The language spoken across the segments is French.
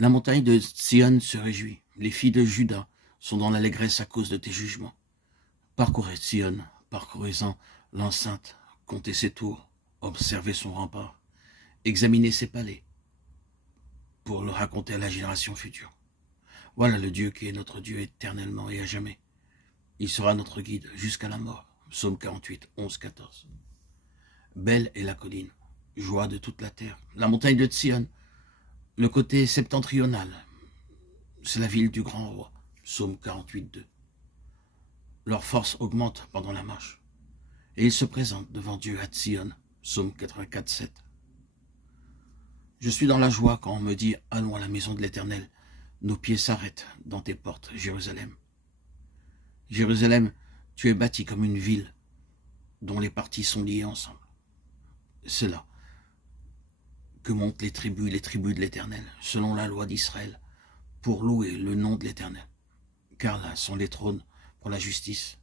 La montagne de Sion se réjouit. Les filles de Juda sont dans l'allégresse à cause de tes jugements. Parcourez Sion, parcourez-en l'enceinte, comptez ses tours, observez son rempart, examinez ses palais, pour le raconter à la génération future. Voilà le Dieu qui est notre Dieu éternellement et à jamais. Il sera notre guide jusqu'à la mort. Psaume 48, 11, 14. Belle est la colline, joie de toute la terre. La montagne de Sion, le côté septentrional, c'est la ville du grand roi. Psaume 48, 2. Leur force augmente pendant la marche. Et ils se présentent devant Dieu à Sion. Psaume 84, 7. Je suis dans la joie quand on me dit « Allons à la maison de l'Éternel ». Nos pieds s'arrêtent dans tes portes, Jérusalem. Jérusalem, tu es bâtie comme une ville dont les parties sont liées ensemble. C'est là que montent les tribus de l'Éternel, selon la loi d'Israël, pour louer le nom de l'Éternel. Car là sont les trônes pour la justice,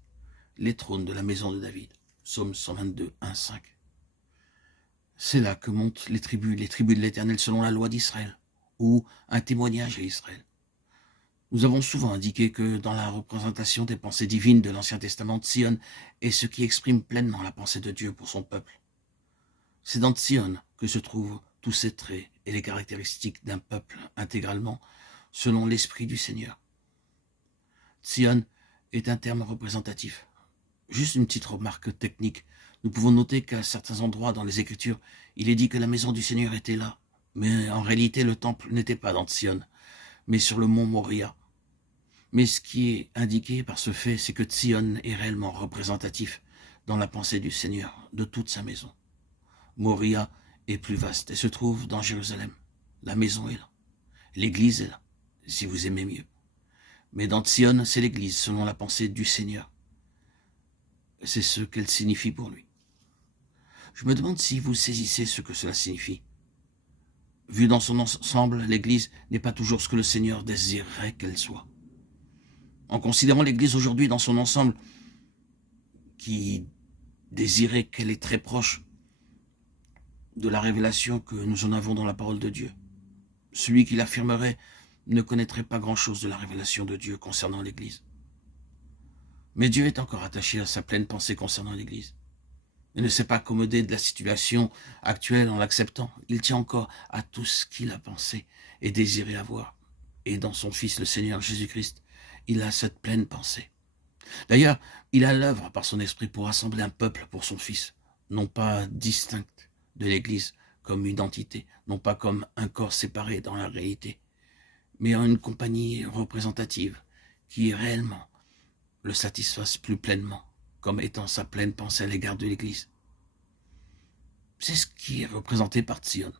les trônes de la maison de David. Psaume 122, 1, 5. C'est là que montent les tribus de l'Éternel selon la loi d'Israël, ou un témoignage à Israël. Nous avons souvent indiqué que dans la représentation des pensées divines de l'Ancien Testament, Sion est ce qui exprime pleinement la pensée de Dieu pour son peuple. C'est dans Sion que se trouvent tous ces traits et les caractéristiques d'un peuple intégralement selon l'esprit du Seigneur. Sion est un terme représentatif. Juste une petite remarque technique. Nous pouvons noter qu'à certains endroits dans les Écritures, il est dit que la maison du Seigneur était là. Mais en réalité, le temple n'était pas dans Sion, mais sur le mont Moria. Mais ce qui est indiqué par ce fait, c'est que Sion est réellement représentatif dans la pensée du Seigneur, de toute sa maison. Moria est plus vaste et se trouve dans Jérusalem. La maison est là. L'église est là, si vous aimez mieux. Mais dans Sion, c'est l'église, selon la pensée du Seigneur. C'est ce qu'elle signifie pour lui. Je me demande si vous saisissez ce que cela signifie. Vu dans son ensemble, l'église n'est pas toujours ce que le Seigneur désirerait qu'elle soit. En considérant l'église aujourd'hui dans son ensemble, qui désirait qu'elle est très proche de la révélation que nous en avons dans la parole de Dieu, celui qui l'affirmerait ne connaîtrait pas grand-chose de la révélation de Dieu concernant l'église. Mais Dieu est encore attaché à sa pleine pensée concernant l'église. Il ne s'est pas accommodé de la situation actuelle en l'acceptant. Il tient encore à tout ce qu'il a pensé et désiré avoir. Et dans son Fils, le Seigneur Jésus-Christ, il a cette pleine pensée. D'ailleurs, il a l'œuvre par son esprit pour rassembler un peuple pour son Fils, non pas distinct de l'Église comme une entité, non pas comme un corps séparé dans la réalité, mais en une compagnie représentative qui réellement le satisfasse plus pleinement, comme étant sa pleine pensée à l'égard de l'Église. C'est ce qui est représenté par Sion.